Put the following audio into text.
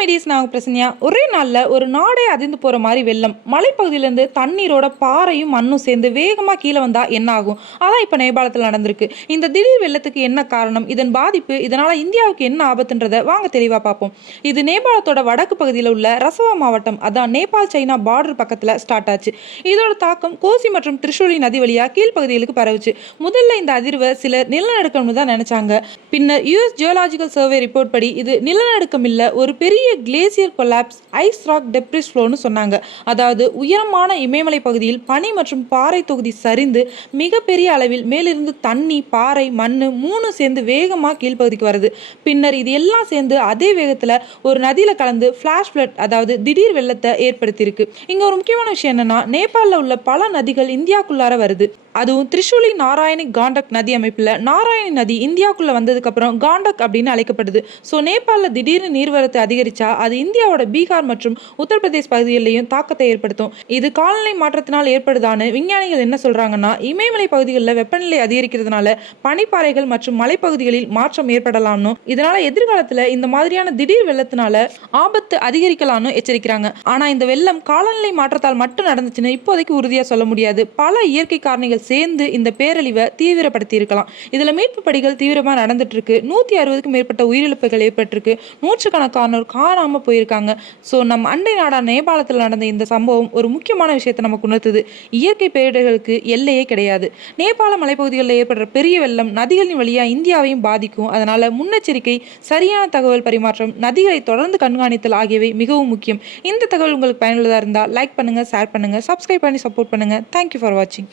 மெடிஸ் நான் பிரச்சனையா ஒரே நாளில் ஒரு நாடே அதிர்ந்து போகிற மாதிரி வெள்ளம் மலைப்பகுதியிலேருந்து தண்ணீரோட பாறையும் மண்ணும் சேர்ந்து வேகமாக கீழே வந்தால் என்ன ஆகும்? அதான் இப்போ நேபாளத்தில் நடந்திருக்கு. இந்த திடீர் வெள்ளத்துக்கு என்ன காரணம், இதன் பாதிப்பு, இதனால் இந்தியாவுக்கு என்ன ஆபத்துன்றதை வாங்க தெளிவாக பார்ப்போம். இது நேபாளத்தோட வடக்கு பகுதியில் உள்ள ரசவா மாவட்டம், அதான் நேபாள் சைனா பார்டர் பக்கத்தில் ஸ்டார்ட் ஆச்சு. இதோட தாக்கம் கோசி மற்றும் திரிசூலி நதி வழியாக கீழ்ப்பகுதிகளுக்கு பரவுச்சு. முதல்ல இந்த அதிர்வை சிலர் நிலநடுக்கம்னு தான் நினைச்சாங்க. பின்னர் யுஎஸ் ஜியோலாஜிக்கல் சர்வே ரிப்போர்ட் படி இது நிலநடுக்கம் இல்ல, ஒரு பெரிய glacier collapse ice rock debris ஃப்ளோன்னு சொன்னாங்க. அதாவது உயரமான இமயமலை பகுதியில் பனி மற்றும் பாறை தொகுதி சரிந்து மிகப்பெரிய அளவில் மேலிருந்து தண்ணி, பாறை, மண்ணு மூணு சேர்ந்து வேகமாக கீழ்ப்பகுதிக்கு வருது. பின்னர் இது எல்லாம் சேர்ந்து அதே வேகத்தில் ஒரு நதியில் கலந்து ஃபிளாஷ் ஃப்ளட், அதாவது திடீர் வெள்ளத்தை ஏற்படுத்தியிருக்கு. இங்கே ஒரு முக்கியமான விஷயம் என்னன்னா, நேபாளில் உள்ள பல நதிகள் இந்தியாவுக்குள்ளார வருது. அதுவும் திரிசூலி நாராயணி காண்டக் நதி அமைப்பில் நாராயணி நதி இந்தியாவுக்குள்ள வந்ததுக்கு அப்புறம் காண்டக் அப்படின்னு அழைக்கப்படுது. ஸோ நேபாளில் திடீர்னு நீர்வரத்து அதிகரிச்சா அது இந்தியாவோட பீகார் மற்றும் உத்தரப்பிரதேஷ் பகுதிகளிலையும் தாக்கத்தை ஏற்படுத்தும். இது காலநிலை மாற்றத்தினால் ஏற்படுதான்னு விஞ்ஞானிகள் என்ன சொல்றாங்கன்னா, இமயமலை பகுதிகளில் வெப்பநிலை அதிகரிக்கிறதுனால பனிப்பாறைகள் மற்றும் மலைப்பகுதிகளில் மாற்றம் ஏற்படலாம்னு, இதனால எதிர்காலத்தில் இந்த மாதிரியான திடீர் வெள்ளத்தினால ஆபத்து அதிகரிக்கலாம்னு எச்சரிக்கிறாங்க. ஆனா இந்த வெள்ளம் காலநிலை மாற்றத்தால் மட்டும் நடந்துச்சுன்னு இப்போதைக்கு உறுதியா சொல்ல முடியாது. பல இயற்கை காரணிகள் சேர்ந்து இந்த பேரழிவை தீவிரப்படுத்தி இருக்கலாம். இதுல மீட்பு பணிகள் தீவிரமா நடந்துட்டு இருக்கு. 160க்கும் மேற்பட்ட உயிரிழப்புகள் ஏற்பட்டிருக்கு. நூற்றுக்கணக்கானோர் காணாம போயிருக்காங்க. ஸோ நம்ம அண்டை நாடான நேபாளத்தில் நடந்த இந்த சம்பவம் ஒரு முக்கியமான விஷயத்தை நமக்கு உணர்த்துது. இயற்கை பேரிடர்களுக்கு எல்லையே கிடையாது. நேபாள மலைப்பகுதிகளில் ஏற்படுற பெரிய வெள்ளம் நதிகளின் வழியா இந்தியாவையும் பாதிக்கும். அதனால முன்னெச்சரிக்கை, சரியான தகவல் பரிமாற்றம், நதிகளை தொடர்ந்து கண்காணித்தல் ஆகியவை மிகவும் முக்கியம். இந்த தகவல் உங்களுக்கு பயனுள்ளதா இருந்தால் லைக் பண்ணுங்க, ஷேர் பண்ணுங்க, சப்ஸ்கிரைப் பண்ணி சப்போர்ட் பண்ணுங்க. தேங்க்யூ ஃபார் வாட்சிங்.